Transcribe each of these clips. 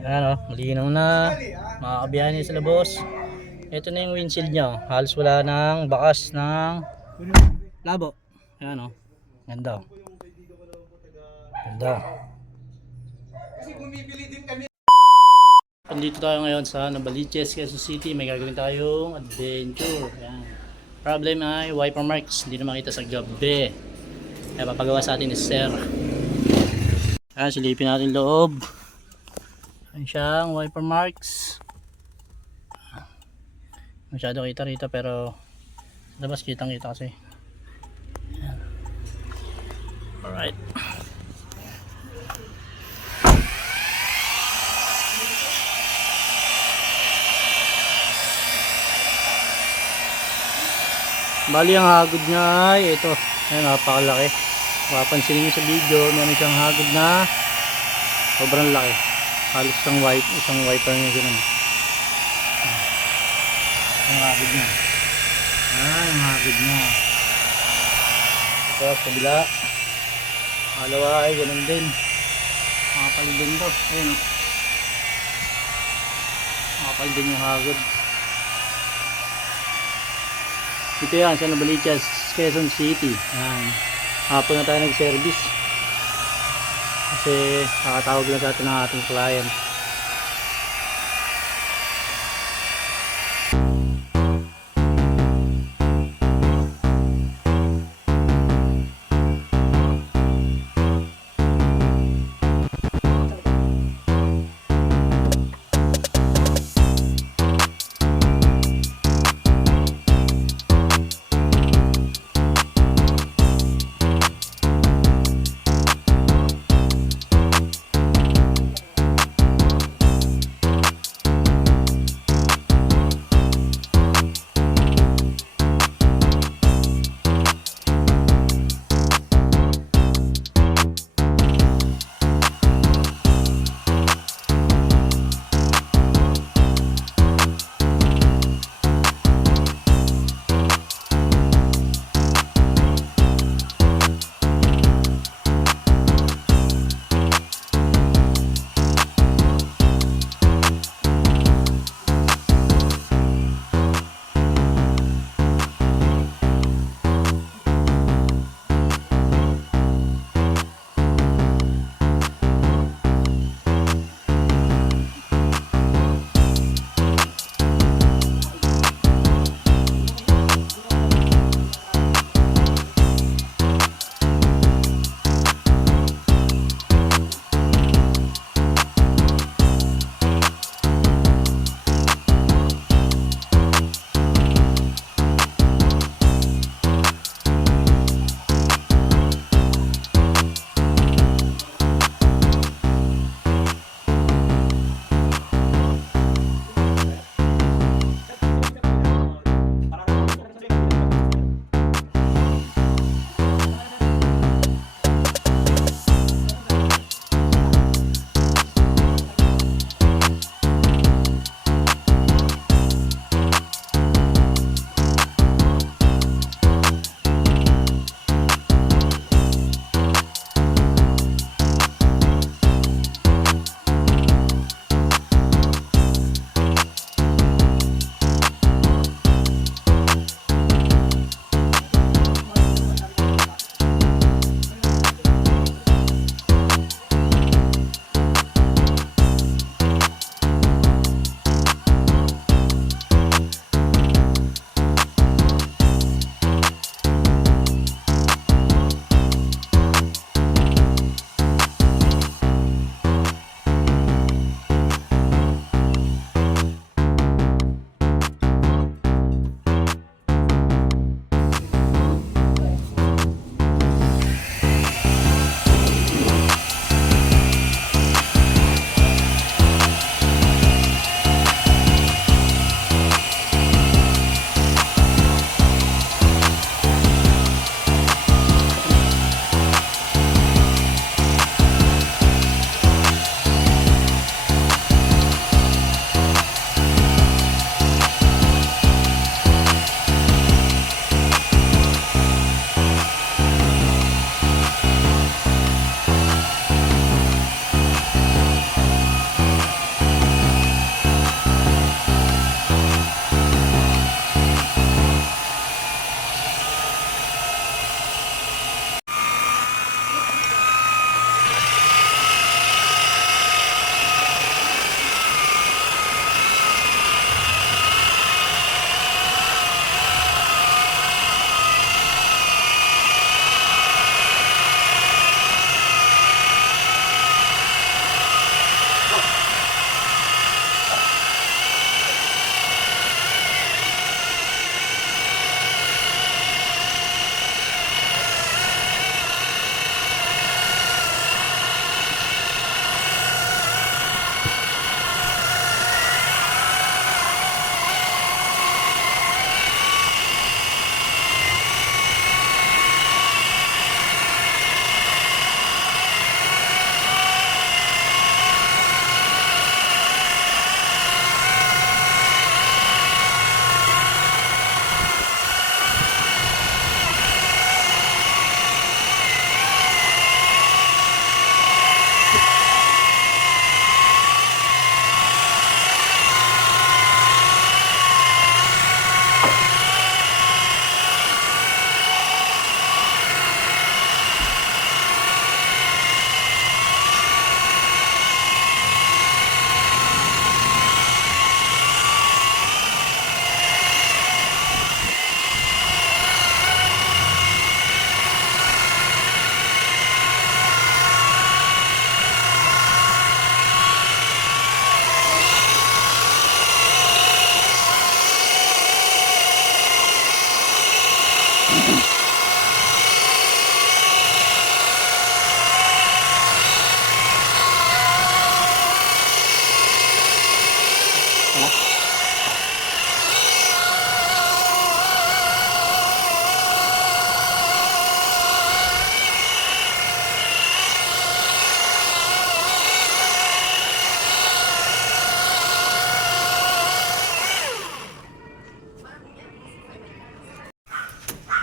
Ayan o, malinaw na. Makakabiyahe sa labos. Ito na yung windshield niya. Halos wala nang bakas ng labo. Ayan o. Ganda o. Ganda. Nandito tayo ngayon sa Navaliches, Quezon City. May gagawin tayong adventure. Ayan. Problem ay wiper marks. Hindi na makita sa gabi. Kaya papagawa sa atin ni Sir. Ayan, silipin natin loob. Ayan siyang wiper marks. Masyado kita rito pero labas kitang kita kasi. Ayan. Alright. Bali ang hagod niya ay ito. Ayan, napakalaki. Mapapansin niyo sa video, meron siyang hagod na sobrang laki. Halos isang wiper niya gano'n. Ang hagod niya. Ang hagod niya. Ito, kabila. Malawa ay gano'n din. Makapal din to. Ayan o. Makapal din yung hagod. Ito yan, sa Navaliches, Quezon City. Ayan. Hapon na tayo nag-service. Kasi nakatawag lang sa atin ng ating client.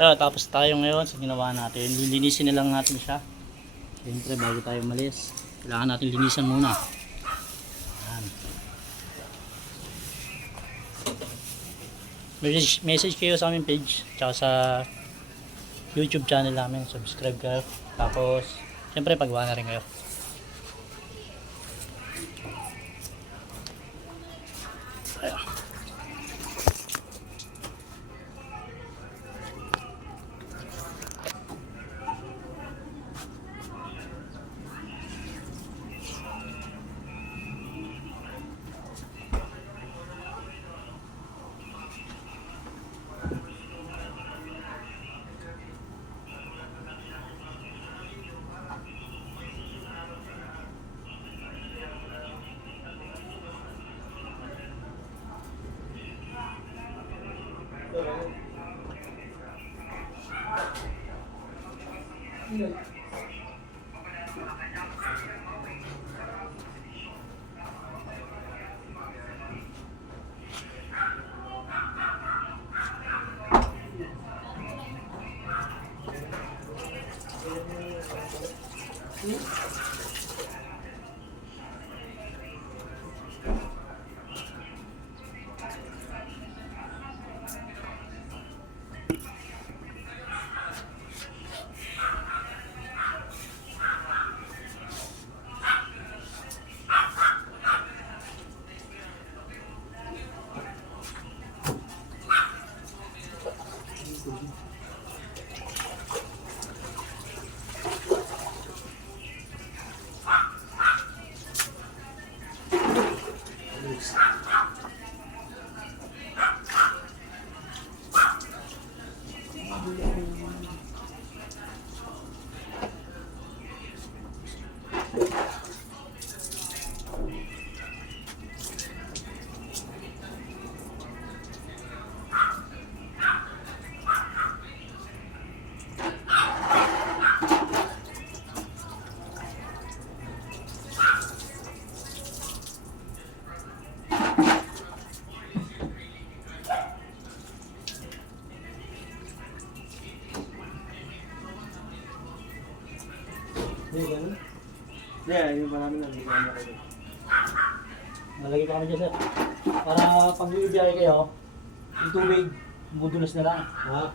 Tapos tayo ngayon sa ginawa natin. Lilinisin na lang natin siya. Siyempre bago tayo umalis, kailangan natin linisan muna. Ayan. Message kayo sa aming page, tsaka sa YouTube channel namin. Subscribe kayo. Tapos, siyempre pagawa na rin kayo. Ayan. Yeah, yung marami na. Nalagay ko kami dyan, sir. Para pag bibiyahe kayo, yung tubig, budulas na lang. Ha?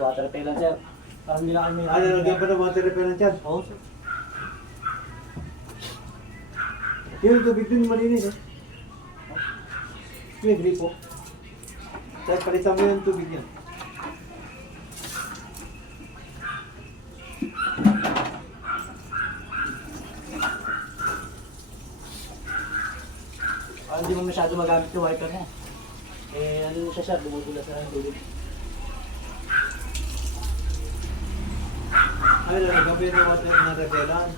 Water repellent, sir. Para hindi na kami... Nalagyan pa ng water repellent yan? Oo, sir. Yung tubig dun malinis eh. May gripo. Kahit palitan mo yung tubig yan. Hindi mo masyado magamit yung wiper mo. Ano siya, sir, bumubulas na ng tubig. Ay, nalagyan pa yung water na repellent.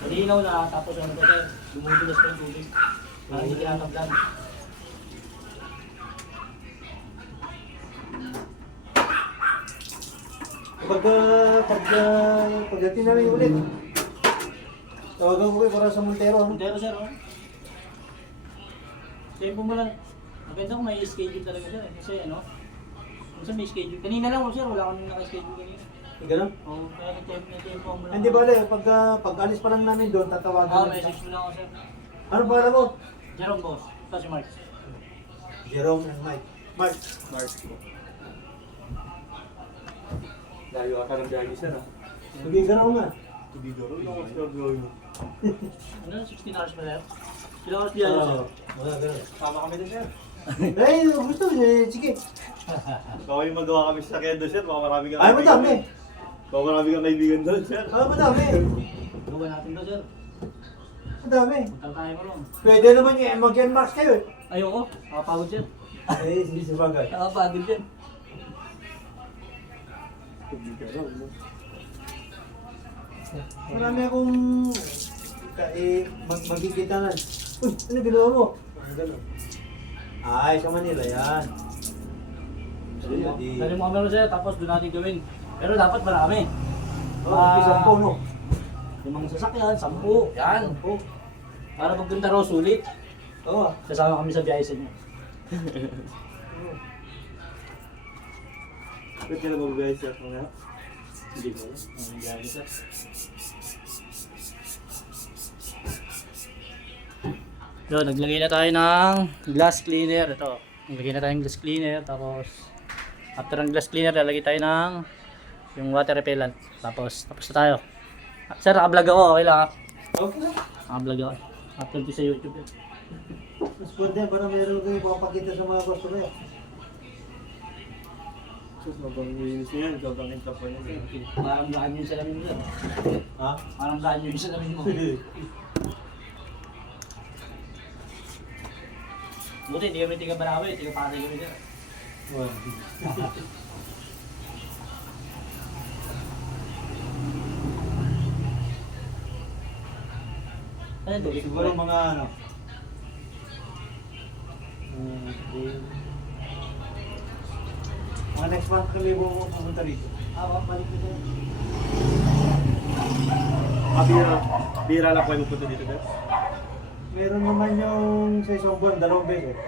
Malinaw na, tapos ano ba, sir, bumubulas na yung tubig. Parang hindi kinatablan. Pagdating namin ulit, tawagan ko kayo para sa Montero. Ano? Montero, sir, oh. Tempo mo lang. Maganda kung may schedule talaga, sir. Kasi ano, minsan may schedule. Kanina lang, sir, wala kami naka-schedule kanina. Ganun? Oo, kaya nag-tempo mo lang. Hindi ba pag alis pa lang namin doon, tatawagan Message mo lang ako, sir. Ano ba mo? Jerome, boss. Ito si Mark. Jerome and Mike. Mark. Layo ka ng biyahe sir ah. Maging gano'n nga. Hindi daw. Ano ako sir gawin mo? Ano, 16 hours ba, sir? Ilang hours biyahe, sir? Mga gano'n. Sama kami din sir. Ay, gusto. Sige. Baka yung magawa kami sa Kendo sir. Baka marami kang Ay, madami. Baka marami kang kaibigan doon sir. Ah, madami. Gawa natin to, sir. Madami. Punta tayo mo lang. Pwede naman mag-enmax kayo eh. Ayoko, nakapagod, sir. Ay, hindi sa bagay. Nakapagod, sir. Marami akong magkikita na. Uy, ano ginawa mo? Gano'n. Ay, sa Manila yan. Dali mo kami, sir, tapos doon natin gawin. Pero dapat marami. Isang po, no? 5 sasakyan, 10. Yan. Para pagpunta raw sulit. Oo. Sasama kami sa biyahe sa inyo. Ba't sila magbibigay sir? Hindi ko. Nangyari sir. Yun, naglagay na tayo ng glass cleaner. Ito, naglagay na tayo ng glass cleaner. Tapos, after ng glass cleaner, lalagay tayo ng yung water repellent. Tapos na tayo. Sir, naka-vlog ako. Okay lang ha? Okay na. Naka-vlog ako. Upload ko sa YouTube. Mas pwede, para meron kayo ipapakita sa mga customer. Sus, mabanginis niya yan. Sobrang intap pa niya. Parang gaan yung salamin mo. Ha? Parang gaan yung salamin mo. Buti, hindi kami tiga Barawe, tiga Pasay kami dyan. Ano ito? Siguro mga ano. Mga next month kami pupunta rito. Balik ko dyan. Bira lang kayo magpunta dito guys. Meron naman yung sa isang buwan, 2 beses.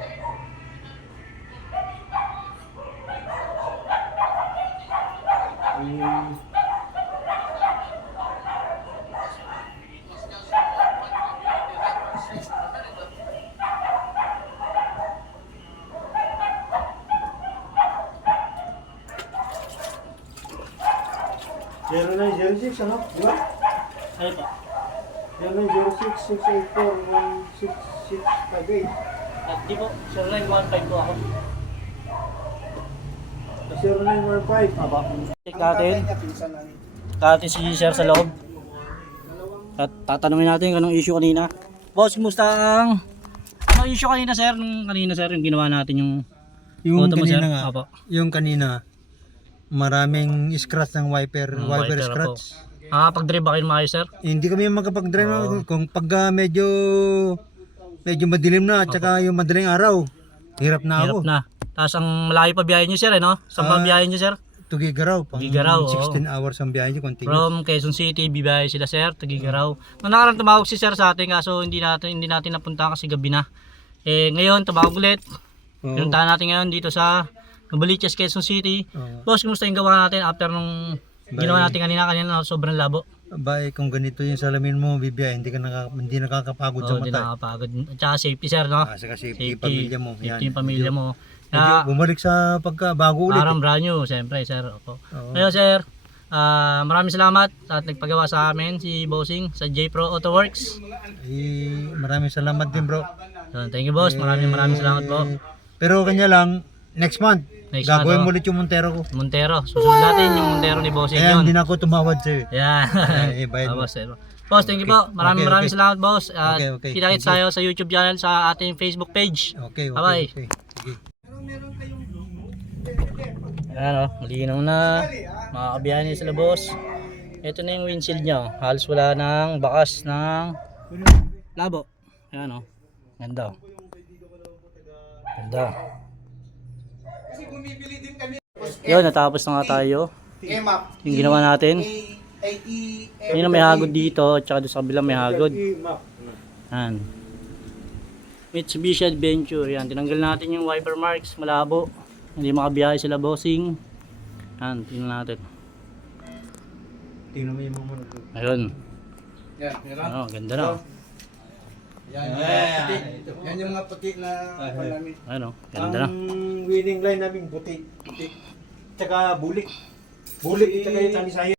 Zero 0906, ano? Di ba? Ano ito? 0906-684-16658. At di po, 0915 po ako. 0915. Aba. Check natin. Natin si Sir sa loob. At tatanungin natin kung anong issue kanina. Boss, kumusta ang... Anong issue kanina sir? Nung kanina sir, yung ginawa natin yung... Yung Auto mo, sir? kanina nga, Apo. yung kanina, maraming scratch ng wiper, wiper Wiper scratch. Nakakapag-drive ba kayo maayos sir? Hindi kami makapag-drive kung pag medyo madilim na at saka yung madaling araw. Hirap na Hirap ako. na. Tapos ang malayo pa biyahe nyo sir, eh, no? Saan pa biyahe nyo sir? Tugigaraw, pang Tugigaraw, 16 hours ang biyahe niyo, continuous. From Quezon City, bibiyahe sila sir, Tagigaraw. Nung nakarang tumawag si sir sa atin kaso hindi natin napunta kasi gabi na. Eh ngayon tumawag ulit. Oo. Pinuntahan natin ngayon dito sa Novaliches, Quezon City. Oo. Boss, kumusta yung gawa natin after nung ginawa natin kanina sobrang labo. Bay, kung ganito yung salamin mo, bibiyahe, hindi nakakapagod sa Hindi mata. nakakapagod. At saka safety sir, no? Saka safety, pamilya mo. Safety yung pamilya mo. Medyo Kaya, bumalik sa bago ulit. parang brand new, siyempre sir. Opo. Oo. Ngayon sir, maraming salamat at nagpagawa sa amin si Bossing sa J-Pro Auto Works. Maraming salamat din bro. So, thank you boss, maraming salamat po. Pero kanya lang, next month, Next gagawin month, mo ulit yung Montero ko. Montero, susunod natin yung Montero ni Bossing Kaya yun. hindi na ako tumawad sa'yo. Yeah. Bayad mo. Boss, boss, thank you po. Maraming Okay. salamat boss. At Okay. kita-kits tayo sa YouTube channel sa ating Facebook page. Okay. Bye-bye. Sige. Ayan o, malinaw na. Makakabiyahin sila boss. Ito na yung windshield niya. Halos wala nang bakas ng labo. Ayan o. Ganda o. Ganda. Yun, natapos na nga tayo. Yung ginawa natin. Yun na may hagod dito. At saka doon sa kabila may hagod. Ayan. Mitsubishi Adventure. Yan, tinanggal natin yung wiper marks. Malabo. Hindi makabiyahe sila bossing. Yan, tingnan natin. Tingnan mo yung mga manok. Ayun. Yan, Oh, ganda na. Yan yung mga puti na namin. Ayun oh, ganda na. Ang winning line namin, puti. Tsaka bulik. Bulik, tsaka yung talisayan.